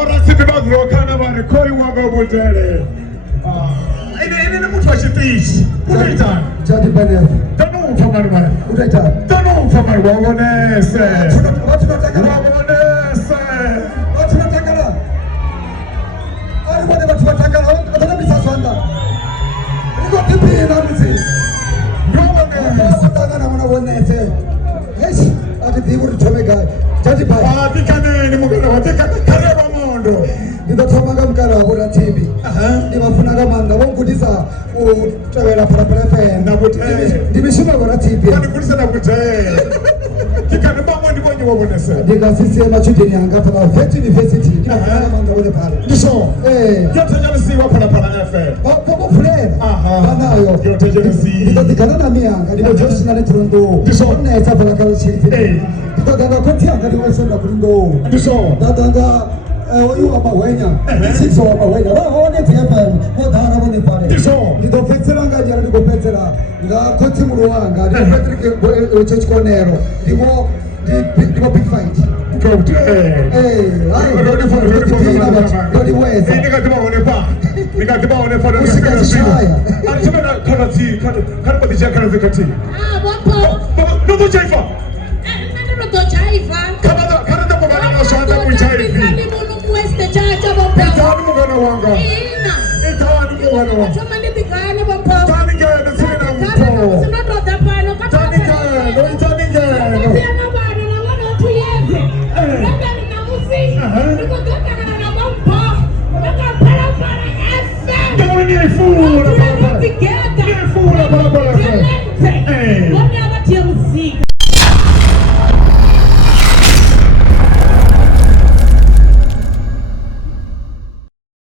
Ora sikibagirokana bari koi waga butele. Ine muthu wa titshi. Utaita. Jadi bane. Tano mfamani bane. Utaita. Tano mfamani wa nese. Watu nataka nese. watu nataka na. Watu nataka watu misaswanda. Niko pipi na mzi. Wataka na mwana nese. Yes, ati bibu tutomega. Jadi bane. Watikane ni mugana watikane kareba mondo. Ndatomaga mkara wa TV. Nimafunaga manda wongudisa utawela Phalaphala na butele. Ndimishima wa TV. Kwani kulisa na butele. Tikane bamwe ndibonye wabonese. Ndika sisi machudeni anga pala Vet University. Nimafunaga manda wole pala. Ndisho. Yotejelesi wa Phalaphala FM. Popo flare. Banayo. Yotejelesi. Ndikana na mianga ndiko Josh na Toronto. Ndisho. Na esa pala kala chiri. Ndikana kotia ngati wesonda kulingo. Ndisho. Dadanga oyu amawenya. Sisi wa amawenya. Wone FM. Modara wone pale. Ndisho. Ndikopetsera ngajara ndikopetsera. Ngakoti muruwanga ndikopetsera church cornero. Ndimo big fight. Wana